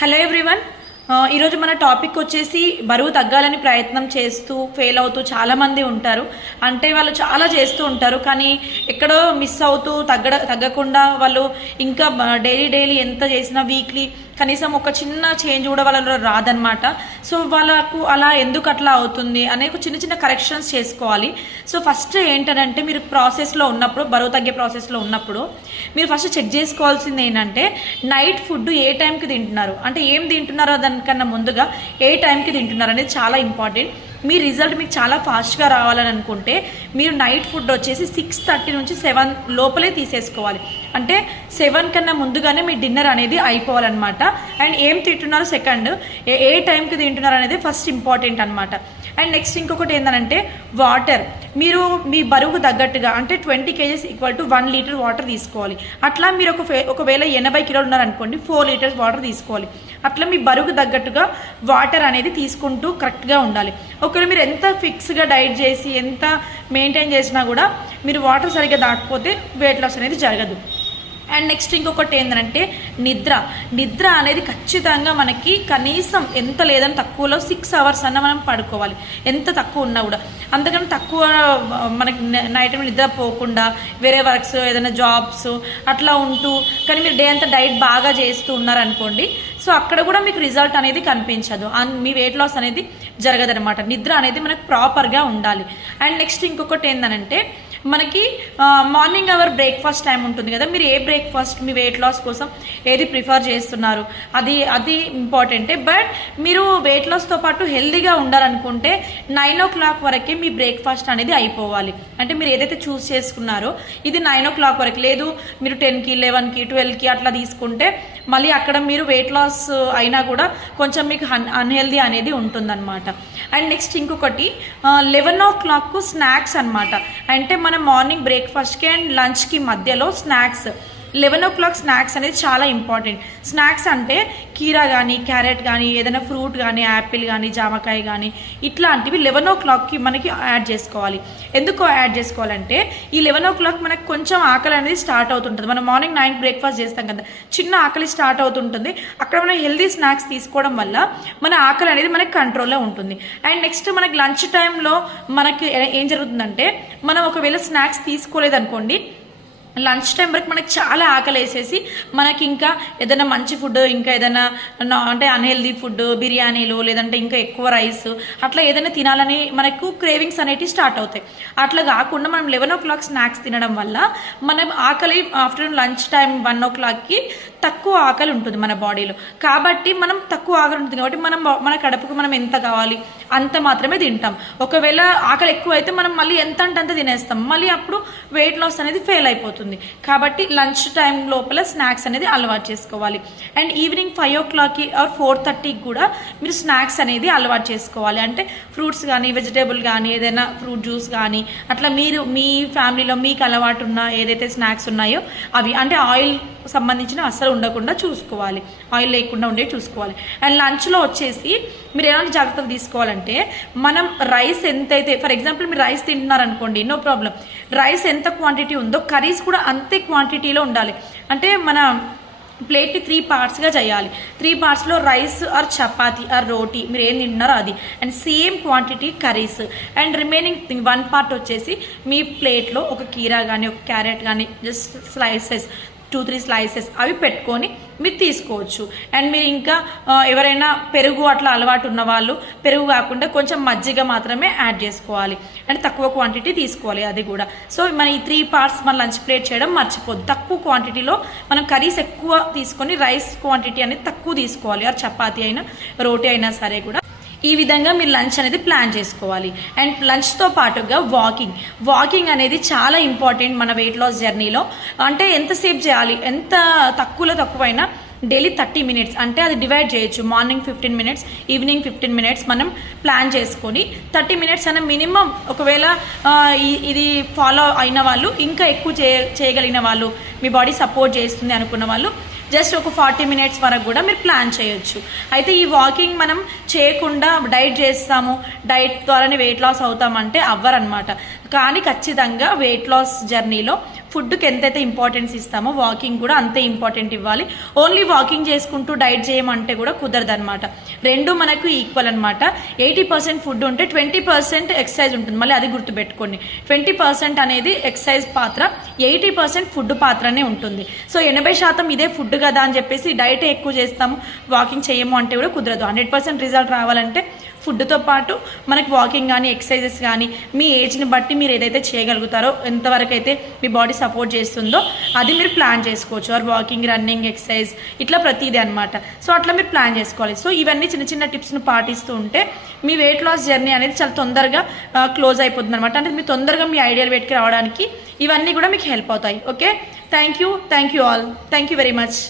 Hello everyone, ఈరోజు మన topic వచ్చేసి బరువు తగ్గాలని ప్రయత్నం చేస్తూ ఫెయిల్ అవుతూ చాలామంది ఉంటారు. అంటే వాళ్ళు చాలా చేస్తూ ఉంటారు, కానీ ఎక్కడో మిస్ అవుతూ తగ్గకుండా వాళ్ళు ఇంకా డైలీ ఎంత చేసినా వీక్లీ కనీసం ఒక చిన్న చేంజ్ కూడా వాళ్ళలో రాదనమాట. సో వాళ్ళకు అలా ఎందుకు అట్లా అవుతుంది అనే చిన్న చిన్న కరెక్షన్స్ చేసుకోవాలి. సో ఫస్ట్ ఏంటంటే, మీరు ప్రాసెస్లో ఉన్నప్పుడు, బరువు తగ్గే ప్రాసెస్లో ఉన్నప్పుడు మీరు ఫస్ట్ చెక్ చేసుకోవాల్సింది ఏంటంటే, నైట్ ఫుడ్ ఏ టైంకి తింటున్నారు, అంటే ఏం తింటున్నారో దానికన్నా ముందుగా ఏ టైంకి తింటున్నారు అనేది చాలా ఇంపార్టెంట్. మీ రిజల్ట్ మీకు చాలా ఫాస్ట్గా రావాలని అనుకుంటే మీరు నైట్ ఫుడ్ వచ్చేసి 6:30 నుంచి 7 లోపలే తీసేసుకోవాలి. అంటే 7 కన్నా ముందుగానే మీ డిన్నర్ అనేది అయిపోవాలన్నమాట. అండ్ ఏం తింటున్నారు సెకండ్, ఏ టైంకి తింటున్నారు అనేది ఫస్ట్ ఇంపార్టెంట్ అనమాట. అండ్ నెక్స్ట్ ఇంకొకటి ఏంటంటే వాటర్. మీరు మీ బరువుకు తగ్గట్టుగా, అంటే 20 kgs = 1 లీటర్ వాటర్ తీసుకోవాలి. అట్లా మీరు ఒకవేళ 80 కిలోలు ఉన్నారనుకోండి, 4 లీటర్స్ వాటర్ తీసుకోవాలి. అట్లా మీ బరువుకు తగ్గట్టుగా వాటర్ అనేది తీసుకుంటూ కరెక్ట్గా ఉండాలి. ఒకవేళ మీరు ఎంత ఫిక్స్గా డైట్ చేసి ఎంత మెయింటైన్ చేసినా కూడా మీరు వాటర్ సరిగ్గా దాటిపోతే వెయిట్ లాస్ అనేది జరగదు. అండ్ నెక్స్ట్ ఇంకొకటి ఏంటంటే నిద్ర అనేది ఖచ్చితంగా మనకి కనీసం ఎంత లేదని తక్కువలో 6 hours అన్న మనం పడుకోవాలి. ఎంత తక్కువ ఉన్నా కూడా, అంతకన్నా తక్కువ మనకి నైట్ టైం నిద్ర పోకుండా వేరే వర్క్స్, ఏదైనా జాబ్స్ అట్లా ఉంటూ కానీ మీరు డే అంతా డైట్ బాగా చేస్తూ ఉన్నారనుకోండి, సో అక్కడ కూడా మీకు రిజల్ట్ అనేది కనిపించదు, మీ వెయిట్ లాస్ అనేది జరగదనమాట. నిద్ర అనేది మనకు ప్రాపర్గా ఉండాలి. అండ్ నెక్స్ట్ ఇంకొకటి ఏంటంటే, మనకి మార్నింగ్ అవర్ బ్రేక్ఫాస్ట్ టైం ఉంటుంది కదా, మీరు ఏ బ్రేక్ఫాస్ట్ మీ వెయిట్ లాస్ కోసం ఏది ప్రిఫర్ చేస్తున్నారు అది ఇంపార్టెంటే. బట్ మీరు వెయిట్ లాస్తో పాటు హెల్దీగా ఉండాలనుకుంటే 9 o'clock వరకే మీ బ్రేక్ఫాస్ట్ అనేది అయిపోవాలి. అంటే మీరు ఏదైతే చూస్ చేసుకున్నారో ఇది 9 o'clock వరకు, లేదు మీరు 10కి 11కి 12కి అట్లా తీసుకుంటే మళ్ళీ అక్కడ మీరు వెయిట్ లాస్ అయినా కూడా కొంచెం మీకు అన్హెల్దీ అనేది ఉంటుందన్నమాట. అండ్ నెక్స్ట్ ఇంకొకటి 11 o'clock స్నాక్స్ అనమాట. అంటే మనం మార్నింగ్ బ్రేక్ఫాస్ట్కి అండ్ లంచ్కి మధ్యలో స్నాక్స్, 11 o'clock స్నాక్స్ అనేది చాలా ఇంపార్టెంట్. స్నాక్స్ అంటే కీరా కానీ, క్యారెట్ కానీ, ఏదైనా ఫ్రూట్ కానీ, యాపిల్ కానీ, జామకాయ కానీ ఇట్లాంటివి 11 o'clockకి మనకి యాడ్ చేసుకోవాలి. ఎందుకు యాడ్ చేసుకోవాలంటే, ఈ 11 o'clock మనకు కొంచెం ఆకలి అనేది స్టార్ట్ అవుతుంటుంది. మనం మార్నింగ్ 9 బ్రేక్ఫాస్ట్ చేస్తాం కదా, చిన్న ఆకలి స్టార్ట్ అవుతుంటుంది. అక్కడ మనం హెల్దీ స్నాక్స్ తీసుకోవడం వల్ల మన ఆకలి అనేది మనకి కంట్రోల్లో ఉంటుంది. అండ్ నెక్స్ట్ మనకి లంచ్ టైంలో మనకి ఏం జరుగుతుందంటే, మనం ఒకవేళ స్నాక్స్ తీసుకోలేదనుకోండి, లంచ్ టైం వరకు మనకి చాలా ఆకలి వేసేసి మనకి ఇంకా ఏదైనా మంచి ఫుడ్, ఇంకా ఏదైనా అంటే అన్హెల్దీ ఫుడ్, బిర్యానీలు లేదంటే ఇంకా ఎక్కువ రైస్ అట్లా ఏదైనా తినాలని మనకు క్రేవింగ్స్ అనేవి స్టార్ట్ అవుతాయి. అట్లా కాకుండా మనం 11 o'clock స్నాక్స్ తినడం వల్ల మన ఆకలి ఆఫ్టర్నూన్ లంచ్ టైం 1 o'clockకి తక్కువ ఆకలి ఉంటుంది మన బాడీలో. కాబట్టి మనం తక్కువ ఆకలి ఉంటుంది కాబట్టి మన కడుపుకు మనం ఎంత కావాలి అంత మాత్రమే తింటాం. ఒకవేళ ఆకలి ఎక్కువ అయితే మనం మళ్ళీ ఎంత అంటే అంత తినేస్తాం, మళ్ళీ అప్పుడు వెయిట్ లాస్ అనేది ఫెయిల్ అయిపోతుంది. కాబట్టి లంచ్ టైం లోపల స్నాక్స్ అనేది అలవాటు చేసుకోవాలి. అండ్ ఈవినింగ్ 5 o'clockకి ఆర్ 4:30కి కూడా మీరు స్నాక్స్ అనేది అలవాటు చేసుకోవాలి. అంటే ఫ్రూట్స్ కానీ, వెజిటేబుల్ కానీ, ఏదైనా ఫ్రూట్ జ్యూస్ కానీ అట్లా మీరు మీ ఫ్యామిలీలో మీకు అలవాటు ఉన్న ఏదైతే స్నాక్స్ ఉన్నాయో అవి, అంటే ఆయిల్ సంబంధించిన అస్సలు ఉండకుండా చూసుకోవాలి, ఆయిల్ లేకుండా ఉండే చూసుకోవాలి. అండ్ లంచ్లో వచ్చేసి మీరు ఎలాంటి జాగ్రత్తలు తీసుకోవాలంటే, మనం రైస్ ఎంతైతే, ఫర్ ఎగ్జాంపుల్ మీరు రైస్ తింటున్నారనుకోండి, నో ప్రాబ్లం, రైస్ ఎంత క్వాంటిటీ ఉందో కర్రీస్ కూడా అంతే క్వాంటిటీలో ఉండాలి. అంటే మన ప్లేట్ని 3 partsగా చేయాలి. 3 partsలో రైస్ ఆర్ చపాతీ ఆర్ రోటీ మీరు ఏం తింటున్నారో అది, and same quantity curries. And remaining 1 part వచ్చేసి మీ ప్లేట్లో ఒక కీరా కానీ, ఒక క్యారెట్ కానీ, జస్ట్ స్లైసెస్ 2-3 slices అవి పెట్టుకొని మీరు తీసుకోవచ్చు. అండ్ మీరు ఇంకా ఎవరైనా పెరుగు అట్లా అలవాటు ఉన్న వాళ్ళు పెరుగు కాకుండా కొంచెం మజ్జిగ మాత్రమే యాడ్ చేసుకోవాలి, అంటే తక్కువ క్వాంటిటీ తీసుకోవాలి అది కూడా. సో మన ఈ 3 parts మన లంచ్ ప్లేట్ చేయడం మర్చిపోద్దు. తక్కువ క్వాంటిటీలో మనం కర్రీస్ ఎక్కువ తీసుకొని రైస్ క్వాంటిటీ అనేది తక్కువ తీసుకోవాలి, ఆర్ చపాతీ అయినా రోటీ అయినా సరే కూడా. ఈ విధంగా మీరు లంచ్ అనేది ప్లాన్ చేసుకోవాలి. అండ్ లంచ్తో పాటుగా వాకింగ్ అనేది చాలా ఇంపార్టెంట్ మన వెయిట్ లాస్ జర్నీలో. అంటే ఎంతసేపు చేయాలి, ఎంత తక్కువైనా డైలీ 30 minutes, అంటే అది డివైడ్ చేయొచ్చు. మార్నింగ్ 15 minutes, ఈవినింగ్ 15 minutes మనం ప్లాన్ చేసుకొని 30 minutes అనే మినిమం. ఒకవేళ ఇది ఫాలో అయిన వాళ్ళు, ఇంకా ఎక్కువ చేయగలిగిన వాళ్ళు, మీ బాడీ సపోర్ట్ చేస్తుంది అనుకున్న వాళ్ళు జస్ట్ ఒక 40 minutes వరకు కూడా మీరు ప్లాన్ చేయొచ్చు. అయితే ఈ వాకింగ్ మనం చేయకుండా డైట్ చేస్తాము, డైట్ ద్వారానే వెయిట్ లాస్ అవుతామంటే అవ్వరనమాట. కానీ ఖచ్చితంగా వెయిట్ లాస్ జర్నీలో ఫుడ్కి ఎంతైతే ఇంపార్టెన్స్ ఇస్తామో వాకింగ్ కూడా అంతే ఇంపార్టెంట్ ఇవ్వాలి. ఓన్లీ వాకింగ్ చేసుకుంటూ డైట్ చేయమంటే కూడా కుదరదు అనమాట. రెండు మనకు ఈక్వల్ అనమాట. 80% ఫుడ్ ఉంటే 20% ఎక్సర్సైజ్ ఉంటుంది. మళ్ళీ అది గుర్తుపెట్టుకోండి, 20% అనేది ఎక్సర్సైజ్ పాత్ర, 80% ఫుడ్ పాత్రనే ఉంటుంది. సో 80% ఇదే ఫుడ్ కదా అని చెప్పేసి డైట్ ఎక్కువ చేస్తాము, వాకింగ్ చేయము అంటే కూడా కుదరదు. 100% రిజల్ట్ రావాలంటే ఫుడ్తో పాటు మనకి వాకింగ్ కానీ ఎక్సర్సైజెస్ కానీ మీ ఏజ్ని బట్టి మీరు ఏదైతే చేయగలుగుతారో, ఎంతవరకు అయితే మీ బాడీ సపోర్ట్ చేస్తుందో అది మీరు ప్లాన్ చేసుకోవచ్చు. ఆర్ వాకింగ్, రన్నింగ్, ఎక్సర్సైజ్ ఇట్లా ప్రతిదీ అనమాట. సో అట్లా మీరు ప్లాన్ చేసుకోవాలి. సో ఇవన్నీ చిన్న చిన్న టిప్స్ను పాటిస్తూ ఉంటే మీ వెయిట్ లాస్ జర్నీ అనేది చాలా తొందరగా క్లోజ్ అయిపోతుంది అనమాట. అంటే మీరు తొందరగా మీ ఐడియల్ వెయిట్కి రావడానికి ఇవన్నీ కూడా మీకు హెల్ప్ అవుతాయి. Okay, thank you all, thank you very much.